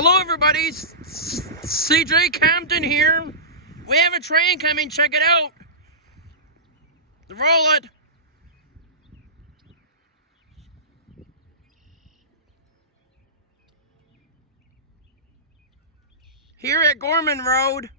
Hello everybody, CJ Compton here. We have a train coming, check it out. Roll it. Here at Gorman Road.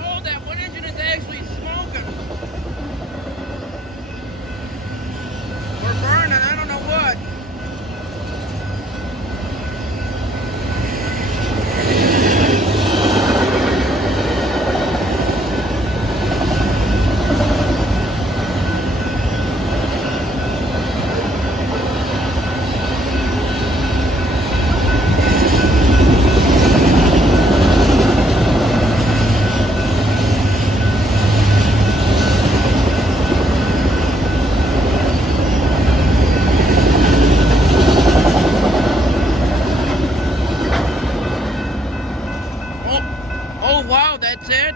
Oh, that one engine is actually smoking. Or burning, I don't know what. Oh wow, that's it?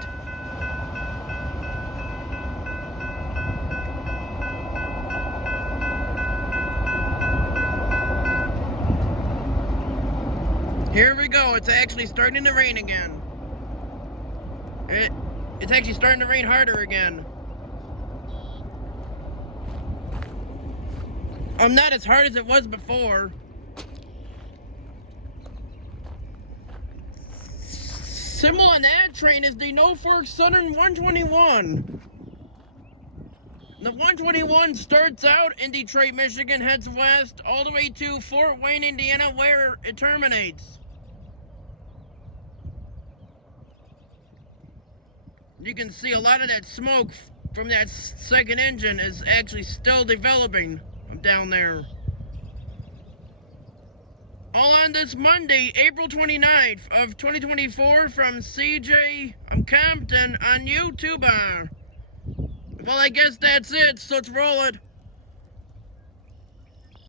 Here we go, it's actually starting to rain again. It's actually starting to rain harder again. Not as hard as it was before. Symbol on that train is the Norfolk Southern 121. The 121 starts out in Detroit, Michigan, heads west all the way to Fort Wayne, Indiana, where it terminates. You can see a lot of that smoke from that second engine is actually still developing down there. All on this Monday, April 29th of 2024 from CJ Compton on YouTube. Well, I guess that's it, so let's roll it.